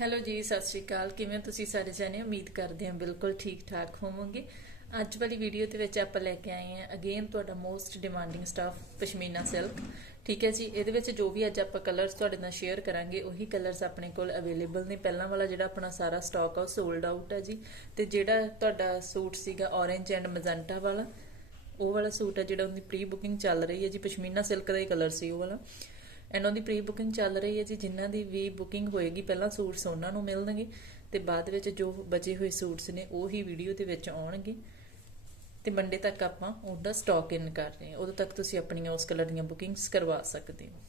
Hello ਜੀ, ਸਤਿ ਸ਼੍ਰੀ ਅਕਾਲ। ਕਿਵੇਂ ਤੁਸੀਂ ਸਾਰੇ ਜਾਣੇ? ਉਮੀਦ ਕਰਦੇ ਹਾਂ ਬਿਲਕੁਲ ਠੀਕ ਠਾਕ ਹੋਵੋਗੇ। ਅੱਜ ਵਾਲੀ ਵੀਡੀਓ ਦੇ ਵਿੱਚ ਆਪਾਂ ਲੈ ਕੇ ਆਏ ਹਾਂ ਅਗੇਨ ਤੁਹਾਡਾ most demanding stuff pashmina silk ਠੀਕ ਹੈ ਜੀ, ਇਹਦੇ ਵਿੱਚ ਜੋ ਵੀ ਅੱਜ ਆਪਾਂ ਕਲਰਸ ਤੁਹਾਡੇ ਨਾਲ ਸ਼ੇਅਰ ਕਰਾਂਗੇ, ਉਹੀ ਕਲਰਸ ਆਪਣੇ ਕੋਲ ਅਵੇਲੇਬਲ ਨੇ। ਪਹਿਲਾਂ ਵਾਲਾ ਜਿਹੜਾ ਆਪਣਾ ਸਾਰਾ ਸਟਾਕ ਆ, ਉਹ ਸੋਲਡ ਆਊਟ ਹੈ ਜੀ। ਤੇ ਜਿਹੜਾ ਤੁਹਾਡਾ ਸੂਟ ਸੀਗਾ orange ਐਂਡ ਮਜੰਟਾ ਵਾਲਾ, ਉਹ ਵਾਲਾ ਸੂਟ ਹੈ ਜਿਹੜਾ ਉਹਦੀ ਪ੍ਰੀ ਬੁਕਿੰਗ ਚੱਲ ਰਹੀ ਹੈ ਜੀ। ਪਸ਼ਮੀਨਾ ਸਿਲਕ ਦਾ ਹੀ ਕਲਰ ਸੀ ਉਹ ਵਾਲਾ। ਇਹਨਾਂ ਦੀ ਪ੍ਰੀ ਬੁਕਿੰਗ ਚੱਲ ਰਹੀ ਹੈ ਜੀ, ਜਿਨ੍ਹਾਂ ਦੀ ਵੀ ਬੁਕਿੰਗ ਹੋਏਗੀ, ਪਹਿਲਾਂ ਸੂਟਸ ਉਹਨਾਂ ਨੂੰ ਮਿਲਣਗੇ ਤੇ ਬਾਅਦ ਵਿੱਚ ਜੋ ਬਚੇ ਹੋਏ ਸੂਟਸ ਨੇ, ਉਹ ਹੀ ਵੀਡੀਓ ਦੇ ਵਿੱਚ ਆਉਣਗੇ। ਤੇ ਮੰਡੇ ਤੱਕ ਆਪਾਂ ਉਹਦਾ ਸਟਾਕ ਇਨ ਕਰ ਰਹੇ ਹਾਂ। ਉਦੋਂ ਤੱਕ ਤੁਸੀਂ ਆਪਣੀਆਂ ਉਸ ਕਲਰ ਦੀਆਂ ਬੁਕਿੰਗਸ ਕਰਵਾ ਸਕਦੇ ਹੋ।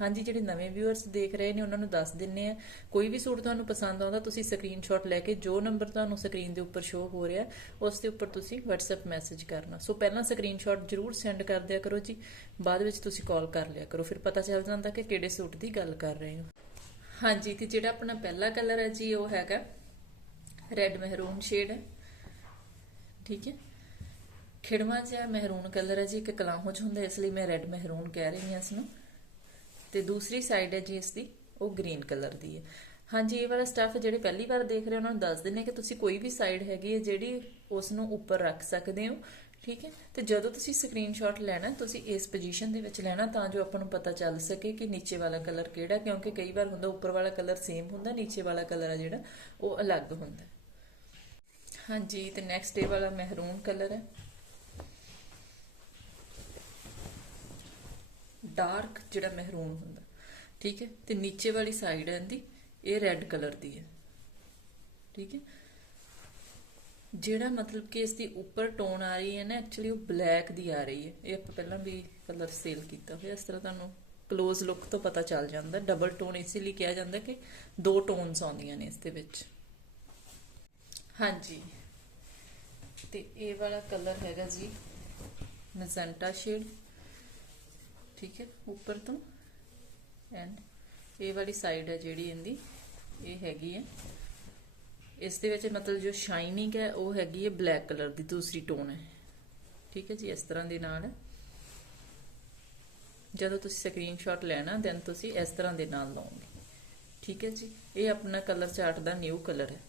ਹਾਂਜੀ, ਜਿਹੜੇ ਨਵੇਂ ਵਿਊਅਰਸ ਦੇਖ ਰਹੇ ਨੇ, ਉਹਨਾਂ ਨੂੰ ਦੱਸ ਦਿੰਨੇ ਆ ਕੋਈ ਵੀ ਸੂਟ ਤੁਹਾਨੂੰ ਪਸੰਦ ਆਉਂਦਾ, ਤੁਸੀਂ ਸਕਰੀਨਸ਼ਾਟ ਲੈ ਕੇ ਜੋ ਨੰਬਰ ਤੁਹਾਨੂੰ ਸਕਰੀਨ ਦੇ ਉੱਪਰ ਸ਼ੋ ਹੋ ਰਿਹਾ, ਉਸ ਦੇ ਉੱਪਰ ਤੁਸੀਂ WhatsApp ਮੈਸੇਜ ਕਰਨਾ। ਸੋ ਪਹਿਲਾਂ ਸਕਰੀਨਸ਼ਾਟ ਜ਼ਰੂਰ ਸੈਂਡ ਕਰ ਦਿਆ ਕਰੋ ਜੀ। ਬਾਅਦ ਵਿੱਚ ਤੁਸੀਂ ਕਾਲ ਕਰ ਲਿਆ ਕਰੋ। ਫਿਰ ਪਤਾ ਚੱਲ ਜਾਂਦਾ ਕਿ ਕਿਹੜੇ ਸੂਟ ਦੀ ਗੱਲ ਕਰ ਰਹੇ ਹੋ। ਹਾਂਜੀ, ਤੇ ਜਿਹੜਾ ਆਪਣਾ ਪਹਿਲਾ ਕਲਰ ਹੈ ਜੀ, ਉਹ ਹੈਗਾ ਰੈੱਡ ਮਹਿਰੂਨ ਸ਼ੇਡ ਹੈ ਠੀਕ ਹੈ? ਖਿੜਵਾ ਜਿਹਾ ਮਹਿਰੂਨ ਕਲਰ ਹੈ ਜੀ, ਇੱਕ ਕਲਾਹੋ ਚ ਹੁੰਦਾ, ਇਸ ਲਈ ਮੈਂ ਰੈੱਡ ਮਹਿਰੂਨ ਕਹਿ ਰਹੀ ਹਾਂ ਇਸ ਨੂੰ। ਤੇ ਦੂਸਰੀ ਸਾਈਡ ਹੈ ਜੀ ਇਸ ਦੀ ਉਹ ਗ੍ਰੀਨ ਕਲਰ ਦੀ ਹੈ। ਹਾਂਜੀ, ਇਹ ਵਾਲਾ ਸਟੱਫ ਜਿਹੜੇ ਪਹਿਲੀ ਵਾਰ ਦੇਖ ਰਹੇ ਉਹਨਾਂ ਨੂੰ ਦੱਸ ਦਿੰਨੇ ਕਿ ਤੁਸੀਂ ਕੋਈ ਵੀ ਸਾਈਡ ਹੈਗੀ ਹੈ ਜਿਹੜੀ ਉਸ ਨੂੰ ਉੱਪਰ ਰੱਖ ਸਕਦੇ ਹੋ, ਠੀਕ ਹੈ? ਤੇ ਜਦੋਂ ਤੁਸੀਂ ਸਕਰੀਨਸ਼ਾਟ ਲੈਣਾ, ਤੁਸੀਂ ਇਸ ਪੋਜੀਸ਼ਨ ਦੇ ਵਿੱਚ ਲੈਣਾ ਤਾਂ ਜੋ ਆਪਾਂ ਨੂੰ ਪਤਾ ਚੱਲ ਸਕੇ ਕਿ ਨੀਚੇ ਵਾਲਾ ਕਲਰ ਕਿਹੜਾ, ਕਿਉਂਕਿ ਕਈ ਵਾਰ ਹੁੰਦਾ ਉੱਪਰ ਵਾਲਾ ਕਲਰ ਸੇਮ ਹੁੰਦਾ, ਨੀਚੇ ਵਾਲਾ ਕਲਰ ਆ ਜਿਹੜਾ, ਉਹ ਅਲੱਗ ਹੁੰਦਾ। ਹਾਂਜੀ, ਤੇ ਨੈਕਸਟ ਇਹ ਵਾਲਾ ਮਹਿਰੂਨ ਕਲਰ ਹੈ। ਡਾਰਕ ਜਿਹੜਾ ਮਹਿਰੂਨ ਹੁੰਦਾ। ਠੀਕ ਹੈ? ਤੇ ਨੀਚੇ ਵਾਲੀ ਸਾਈਡ ਹੈ ਇਹਦੀ, ਇਹ ਰੈੱਡ ਕਲਰ ਦੀ ਹੈ। ਠੀਕ ਹੈ? ਜਿਹੜਾ ਮਤਲਬ ਕਿ ਇਸ ਦੀ ਉੱਪਰ ਟੋਨ ਆ ਰਹੀ ਹੈ ਨਾ ਐਕਚੁਅਲੀ ਉਹ ਬਲੈਕ ਦੀ ਆ ਰਹੀ ਹੈ। ਇਹ ਆਪਾਂ ਪਹਿਲਾਂ ਵੀ ਕਲਰ ਸੇਲ ਕੀਤਾ ਹੋਇਆ, ਇਸ ਤਰ੍ਹਾਂ ਤੁਹਾਨੂੰ ক্লোਜ਼ ਲੁੱਕ ਤੋਂ ਪਤਾ ਚੱਲ ਜਾਂਦਾ। ਡਬਲ ਟੋਨ ਇਸੇ ਲਈ ਕਿਹਾ ਜਾਂਦਾ ਕਿ ਦੋ ਟੋਨਸ ਆਉਂਦੀਆਂ ਨੇ ਇਸ ਦੇ ਵਿੱਚ। ਹਾਂਜੀ। ਤੇ ਇਹ ਵਾਲਾ ਕਲਰ ਹੈਗਾ ਜੀ ਮਜ਼ੈਂਟਾ ਸ਼ੇਡ ਠੀਕ ਹੈ, ਉੱਪਰ ਤੋਂ ਐਂਡ ਇਹ ਵਾਲੀ ਸਾਈਡ ਹੈ ਜਿਹੜੀ ਇਹਦੀ, ਇਹ ਹੈਗੀ ਹੈ। ਇਸ ਦੇ ਵਿੱਚ ਮਤਲਬ ਜੋ ਸ਼ਾਈਨਿੰਗ ਹੈ, ਉਹ ਹੈਗੀ ਹੈ ਬਲੈਕ ਕਲਰ ਦੀ, ਦੂਸਰੀ ਟੋਨ ਹੈ। ਠੀਕ ਹੈ ਜੀ, ਇਸ ਤਰ੍ਹਾਂ ਦੇ ਨਾਲ। ਜਦੋਂ ਤੁਸੀਂ ਸਕਰੀਨਸ਼ਾਟ ਲੈਣਾ ਦੈਨ ਤੁਸੀਂ ਇਸ ਤਰ੍ਹਾਂ ਦੇ ਨਾਲ ਲਾਓਗੇ। ਠੀਕ ਹੈ ਜੀ, ਇਹ ਆਪਣਾ ਕਲਰ ਚਾਰਟ ਦਾ ਨਿਊ ਕਲਰ ਹੈ।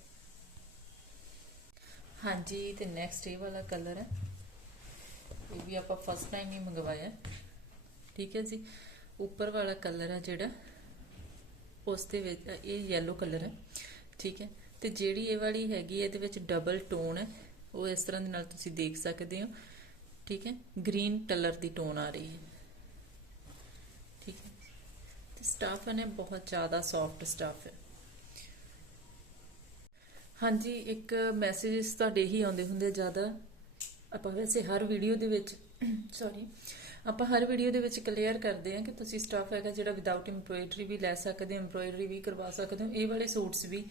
ਹਾਂਜੀ, ਤੇ ਨੈਕਸਟ ਇਹ ਵਾਲਾ ਕਲਰ ਹੈ। ਇਹ ਵੀ ਆਪਾਂ ਫਸਟ ਟਾਈਮ ਹੀ ਮੰਗਵਾਇਆ। ਠੀਕ ਹੈ ਜੀ। ਉੱਪਰ ਵਾਲਾ ਕਲਰ ਆ ਜਿਹੜਾ, ਉਸ ਦੇ ਵਿੱਚ, ਇਹ yellow ਕਲਰ ਹੈ। ਠੀਕ ਹੈ। ਤੇ ਜਿਹੜੀ ਇਹ ਵਾਲੀ ਹੈਗੀ ਇਹਦੇ ਵਿੱਚ ਡਬਲ ਟੋਨ ਹੈ। ਉਹ ਇਸ ਤਰ੍ਹਾਂ ਦੇ ਨਾਲ ਤੁਸੀਂ ਦੇਖ ਸਕਦੇ ਹੋ। ਠੀਕ ਹੈ। ਗ੍ਰੀਨ ਕਲਰ ਦੀ ਟੋਨ ਆ ਰਹੀ ਹੈ। ਠੀਕ ਹੈ। ਤੇ ਸਟਾਫ ਹੈ ਬਹੁਤ ਜ਼ਿਆਦਾ ਸੌਫਟ ਸਟਾਫ ਹੈ। ਹਾਂਜੀ, ਇੱਕ ਮੈਸੇजेस ਤੁਹਾਡੇ ਹੀ ਆਉਂਦੇ ਹੁੰਦੇ ਜ਼ਿਆਦਾ। ਆਪਾਂ ਵੈਸੇ ਹਰ ਵੀਡੀਓ ਦੇ ਵਿੱਚ ਸੌਰੀ ਆਪਾਂ ਹਰ ਵੀਡੀਓ ਦੇ ਵਿੱਚ ਕਲੀਅਰ ਕਰਦੇ ਹਾਂ ਕਿ ਤੁਸੀਂ ਸਟਾਫ ਹੈਗਾ ਜਿਹੜਾ ਵਿਦਆਊਟ ਐਮਬ੍ਰੋਇਡਰੀ ਵੀ ਲੈ ਸਕਦੇ ਹੋ ਐਮਬ੍ਰੋਇਡਰੀ ਵੀ ਕਰਵਾ ਸਕਦੇ ਹੋ, ਇਹ ਵਾਲੇ ਸੂਟਸ ਵੀ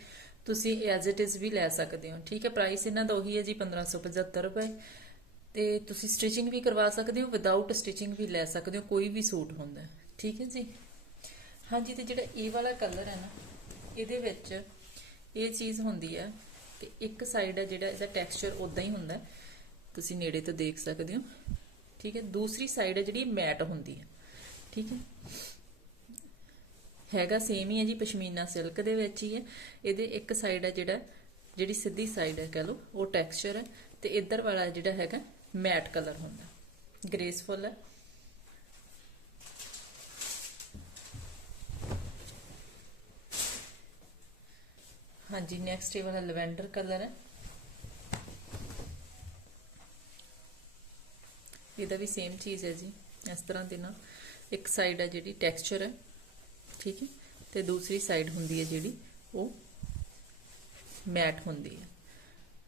ਤੁਸੀਂ ਐਜ਼ ਇਟ ਇਜ਼ ਵੀ ਲੈ ਸਕਦੇ ਹੋ। ਠੀਕ ਹੈ ਪ੍ਰਾਈਸ ਇਹਨਾਂ ਦਾ ਉਹੀ ਹੈ ਜੀ 1575 ਰੁਪਏ। ਤੇ ਤੁਸੀਂ ਸਟਿਚਿੰਗ ਵੀ ਕਰਵਾ ਸਕਦੇ ਹੋ ਵਿਦਆਊਟ ਸਟਿਚਿੰਗ ਵੀ ਲੈ ਸਕਦੇ ਹੋ, ਕੋਈ ਵੀ ਸੂਟ ਹੁੰਦਾ ਠੀਕ ਹੈ ਜੀ? ਹਾਂਜੀ, ਤੇ ਜਿਹੜਾ ਇਹ ਵਾਲਾ ਕਲਰ ਹੈ ਨਾ, ਇਹਦੇ ਵਿੱਚ ਇਹ ਚੀਜ਼ ਹੁੰਦੀ ਹੈ ਕਿ ਇੱਕ ਸਾਈਡ ਹੈ ਜਿਹੜਾ ਇਹਦਾ ਟੈਕਸਚਰ ਉਦਾਂ ਹੀ ਹੁੰਦਾ ਤੁਸੀਂ ਨੇੜੇ ਤੋਂ ਦੇਖ ਸਕਦੇ ਹੋ। ਠੀਕ ਹੈ, ਦੂਸਰੀ ਸਾਈਡ ਹੈ ਜਿਹੜੀ ਮੈਟ ਹੁੰਦੀ ਹੈ। ਠੀਕ ਹੈ। ਹੈਗਾ ਸੇਮ ਹੀ ਹੈ ਜੀ, ਪਸ਼ਮੀਨਾ ਸਿਲਕ ਦੇ ਵਿੱਚ ਹੀ ਹੈ। ਇਹਦੇ ਇੱਕ ਸਾਈਡ ਹੈ ਜਿਹੜਾ, ਜਿਹੜੀ ਸਿੱਧੀ ਸਾਈਡ ਹੈ, ਕਹ ਲਓ, ਉਹ ਟੈਕਸਚਰ ਹੈ ਤੇ ਇੱਧਰ ਵਾਲਾ ਜਿਹੜਾ ਹੈਗਾ ਮੈਟ ਕਲਰ ਹੁੰਦਾ। ਗ੍ਰੇਸਫੁਲ ਹੈ। ਹਾਂਜੀ ਨੈਕਸਟ ਇਹ ਵਾਲਾ ਲਵੈਂਡਰ ਕਲਰ ਹੈ। ਇਹਦਾ ਵੀ ਸੇਮ ਚੀਜ਼ ਹੈ ਜੀ, ਇਸ ਤਰ੍ਹਾਂ ਦੇ ਨਾਲ। ਇੱਕ ਸਾਈਡ ਹੈ ਜਿਹੜੀ ਟੈਕਸਚਰ ਹੈ, ਠੀਕ ਹੈ? ਤੇ ਦੂਸਰੀ ਸਾਈਡ ਹੁੰਦੀ ਹੈ ਜਿਹੜੀ ਉਹ ਮੈਟ ਹੁੰਦੀ ਹੈ।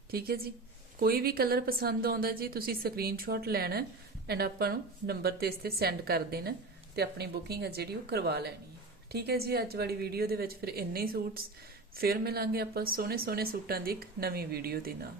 ਠੀਕ ਹੈ ਜੀ? ਕੋਈ ਵੀ ਕਲਰ ਪਸੰਦ ਆਉਂਦਾ ਜੀ, ਤੁਸੀਂ ਸਕਰੀਨਸ਼ਾਟ ਲੈਣਾ ਐਂਡ ਆਪਾਂ ਨੂੰ ਨੰਬਰ ਤੇ ਇਸ ਤੇ ਸੈਂਡ ਕਰ ਦੇਣਾ ਤੇ ਆਪਣੀ ਬੁਕਿੰਗ ਹੈ ਜਿਹੜੀ ਉਹ ਕਰਵਾ ਲੈਣੀ ਹੈ। ਠੀਕ ਹੈ ਜੀ? ਅੱਜ ਵਾਲੀ ਵੀਡੀਓ ਦੇ ਵਿੱਚ ਫਿਰ ਇੰਨੇ ਹੀ ਸੂਟਸ ਫਿਰ ਮਿਲਾਂਗੇ ਆਪਾਂ ਸੋਹਣੇ ਸੋਹਣੇ ਸੂਟਾਂ ਦੀ ਇੱਕ ਨਵੀਂ ਵੀਡੀਓ ਦੇ ਨਾਲ।